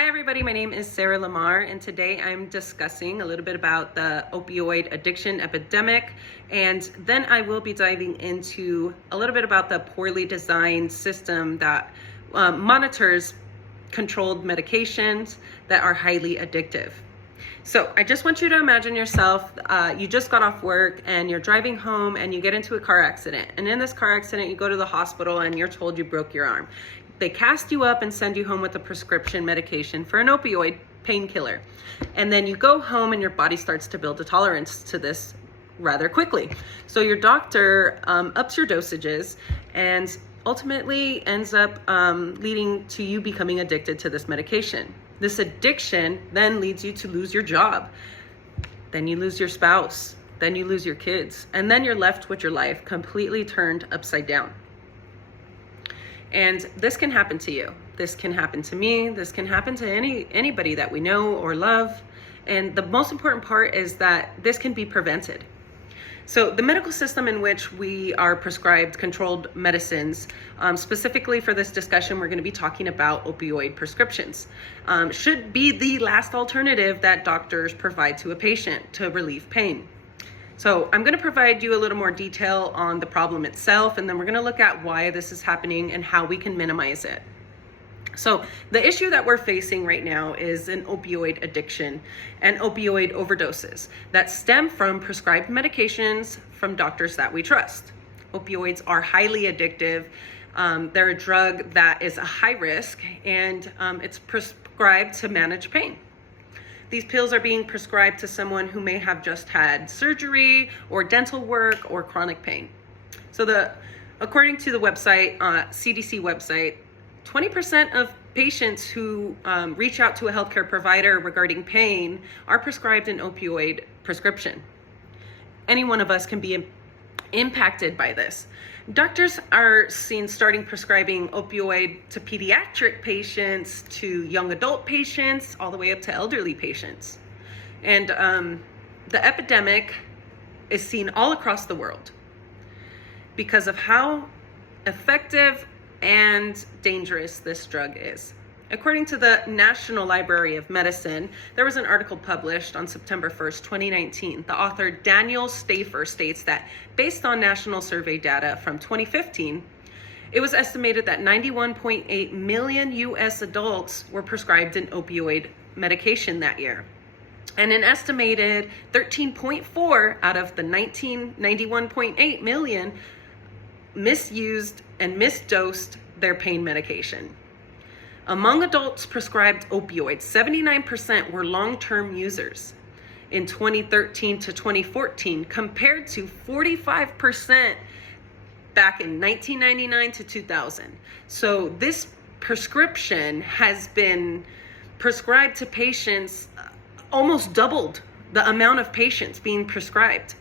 Hi everybody, my name is Sarah Lamar and today I'm discussing a little bit about the opioid addiction epidemic, and then I will be diving into a little bit about the poorly designed system that monitors controlled medications that are highly addictive. So I just want you to imagine yourself, you just got off work and you're driving home and you get into a car accident. And in this car accident, you go to the hospital and you're told you broke your arm. They cast you up and send you home with a prescription medication for an opioid painkiller. And then you go home and your body starts to build a tolerance to this rather quickly. So your doctor ups your dosages and ultimately ends up leading to you becoming addicted to this medication. This addiction then leads you to lose your job. Then you lose your spouse. Then you lose your kids. And then you're left with your life completely turned upside down. And this can happen to you. This can happen to me. This can happen to anybody that we know or love. And the most important part is that this can be prevented. So the medical system in which we are prescribed controlled medicines, specifically for this discussion, we're going to be talking about opioid prescriptions, should be the last alternative that doctors provide to a patient to relieve pain. So I'm going to provide you a little more detail on the problem itself, and then we're going to look at why this is happening and how we can minimize it. So the issue that we're facing right now is an opioid addiction and opioid overdoses that stem from prescribed medications from doctors that we trust. Opioids are highly addictive. They're a drug that is a high risk, and it's prescribed to manage pain. These pills are being prescribed to someone who may have just had surgery or dental work or chronic pain. So according to the website, CDC website, 20% of patients who reach out to a healthcare provider regarding pain are prescribed an opioid prescription. Any one of us can be impacted by this. Doctors are seen starting prescribing opioid to pediatric patients, to young adult patients, all the way up to elderly patients. And the epidemic is seen all across the world because of how effective and dangerous this drug is. According to the National Library of Medicine, there was an article published on September 1st, 2019. The author Daniel Stafer states that based on national survey data from 2015, it was estimated that 91.8 million US adults were prescribed an opioid medication that year. And an estimated 13.4 out of the 91.8 million misused and misdosed their pain medication. Among adults prescribed opioids, 79% were long-term users in 2013 to 2014, compared to 45% back in 1999 to 2000. So this prescription has been prescribed to patients, almost doubled the amount of patients being prescribed.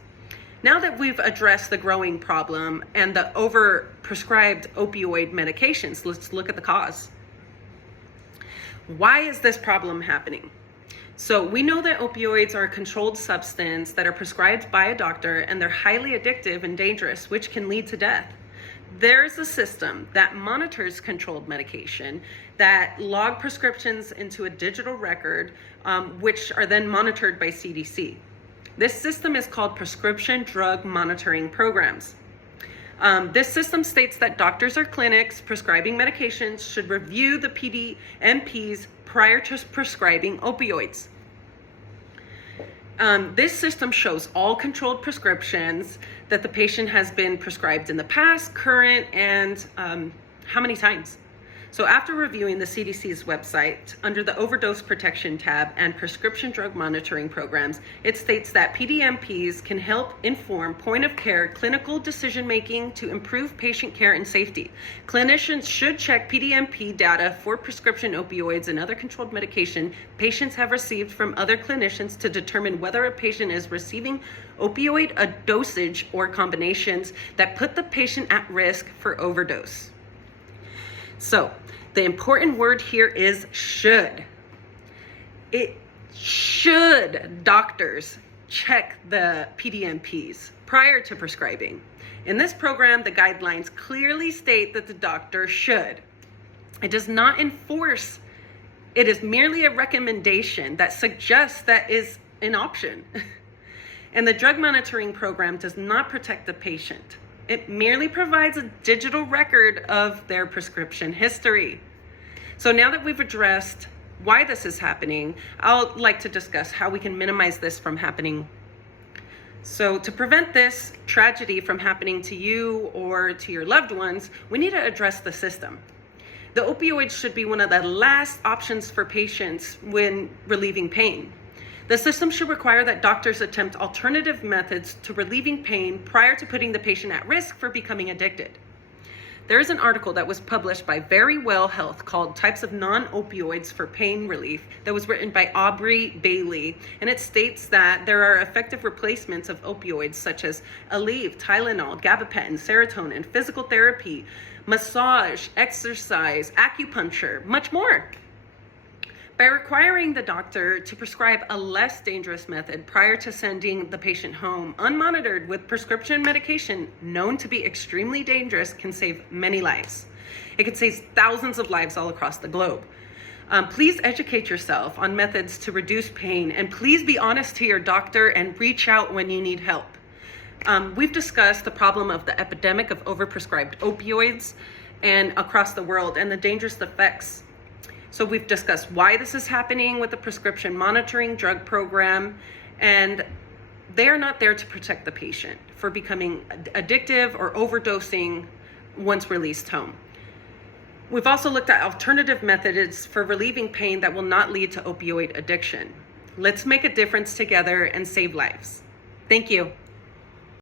Now that we've addressed the growing problem and the overprescribed opioid medications, let's look at the cause. Why is this problem happening? So we know that opioids are a controlled substance that are prescribed by a doctor, and they're highly addictive and dangerous, which can lead to death. There's a system that monitors controlled medication, that log prescriptions into a digital record, which are then monitored by CDC. This system is called Prescription Drug Monitoring Programs. This system states that doctors or clinics prescribing medications should review the PDMPs prior to prescribing opioids. This system shows all controlled prescriptions that the patient has been prescribed in the past, current, and how many times. So after reviewing the CDC's website, under the Overdose Protection tab and Prescription Drug Monitoring Programs, it states that PDMPs can help inform point-of-care clinical decision-making to improve patient care and safety. Clinicians should check PDMP data for prescription opioids and other controlled medication patients have received from other clinicians to determine whether a patient is receiving opioid dosage or combinations that put the patient at risk for overdose. So the important word here is should. Doctors check the PDMPs prior to prescribing. In this program, the guidelines clearly state that the doctor should. It does not enforce It is merely a recommendation that suggests that is an option. And the drug monitoring program does not protect the patient. It merely provides a digital record of their prescription history. So now that we've addressed why this is happening, I'd like to discuss how we can minimize this from happening. So to prevent this tragedy from happening to you or to your loved ones, we need to address the system. The opioids should be one of the last options for patients when relieving pain. The system should require that doctors attempt alternative methods to relieving pain prior to putting the patient at risk for becoming addicted. There is an article that was published by Verywell Health called Types of Non-Opioids for Pain Relief that was written by Aubrey Bailey, and it states that there are effective replacements of opioids such as Aleve, Tylenol, gabapentin, serotonin, physical therapy, massage, exercise, acupuncture, much more. By requiring the doctor to prescribe a less dangerous method prior to sending the patient home, unmonitored with prescription medication known to be extremely dangerous can save many lives. It can save thousands of lives all across the globe. Please educate yourself on methods to reduce pain, and please be honest to your doctor and reach out when you need help. We've discussed the problem of the epidemic of overprescribed opioids and across the world and the dangerous effects. So we've discussed why this is happening with the prescription monitoring drug program, and they are not there to protect the patient for becoming addictive or overdosing once released home. We've also looked at alternative methods for relieving pain that will not lead to opioid addiction. Let's make a difference together and save lives. Thank you.